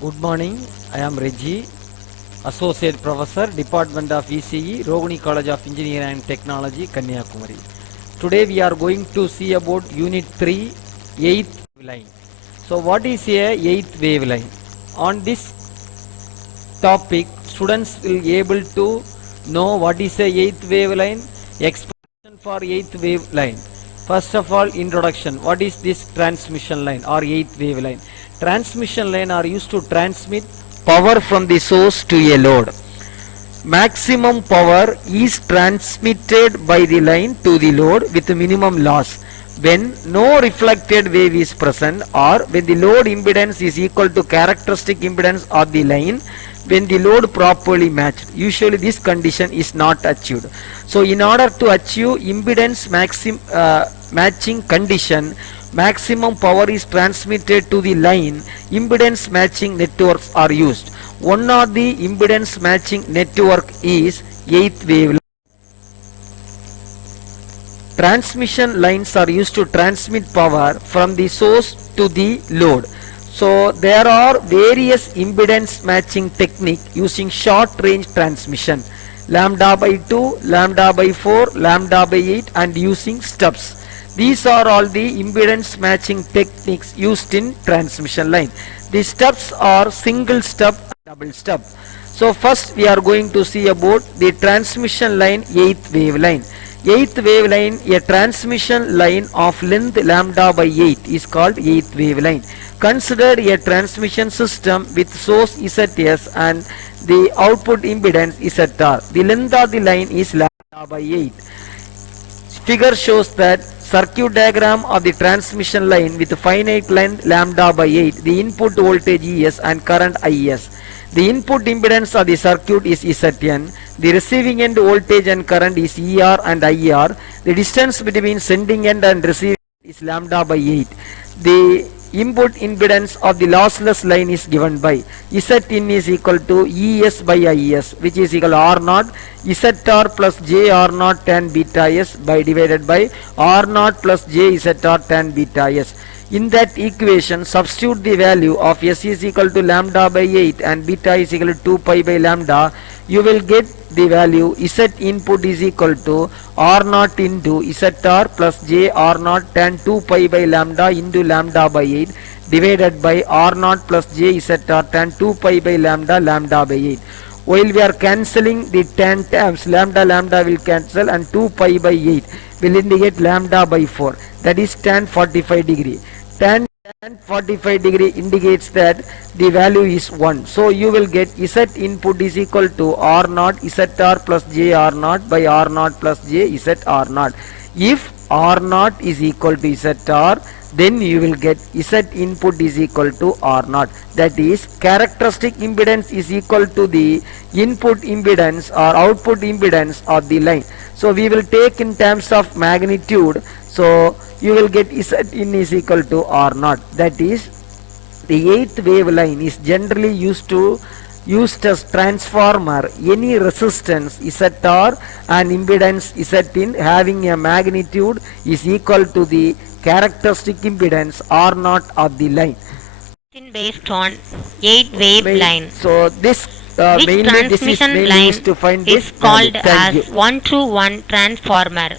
Good morning. I am Reggie, Associate Professor, Department of ECE, Rohini College of Engineering and Technology, Kanyakumari. Today we are going to see about Unit 3, 8th waveline. So what is a 8th waveline? On this topic, students will be able to know what is a 8th waveline, expression for 8th waveline. First of all, introduction. What is this transmission line or 8th waveline? Transmission line are used to transmit power from the source to a load. Maximum power is transmitted by the line to the load with minimum loss when no reflected wave is present, or when the load impedance is equal to characteristic impedance of the line when the load properly matched. Usually this condition is not achieved. So in order to achieve impedance matching condition, maximum power is transmitted to the line. Impedance matching networks are used. One of the impedance matching network is 8th waveline. Transmission lines are used to transmit power from the source to the load. So there are various impedance matching technique using short range transmission, lambda by 2, lambda by 4, lambda by 8, and using stubs. These are all the impedance matching techniques used in transmission line. The stubs are single stub and double stub. So first we are going to see about the transmission line 8th waveline. 8th waveline, a transmission line of length lambda by 8 is called 8th waveline. Consider a transmission system with source ZS and the output impedance ZR. The length of the line is lambda by 8. Figure shows that circuit diagram of the transmission line with finite length lambda by 8, the input voltage ES and current IS. The input impedance of the circuit is Zn. The receiving end voltage and current is ER and IR. The distance between sending end and receiving end is lambda by 8. The input impedance of the lossless line is given by Zin is equal to ES by IS, which is equal to R0 ZR plus J R0 tan beta S by divided by R0 plus J ZR tan beta S. In that equation, substitute the value of S is equal to lambda by 8 and beta is equal to 2 pi by lambda. You will get the value Z input is equal to R0 into ZR plus J R0 tan 2 pi by lambda into lambda by 8 divided by R0 plus J ZR tan 2 pi by lambda lambda by 8. While we are cancelling the tan terms, lambda will cancel and 2 pi by 8 will indicate lambda by 4, that is tan 45 degree. Tan 45 degree indicates that the value is 1. So you will get Z input is equal to R0 ZR plus J R0 by R0 plus J ZR0. If R0 is equal to ZR, then you will get Z input is equal to R0. That is, characteristic impedance is equal to the input impedance or output impedance of the line. So we will take in terms of magnitude. So you will get Z in is equal to R0. That is, the 8th waveline is generally used as transformer. Any resistance ZR and impedance Zin having a magnitude is equal to the characteristic impedance R0 of the line. Based on 8 wave line. So this Which mainly this is transmission mainly line used to find is this called value. Thank as you. 1-to-1 transformer.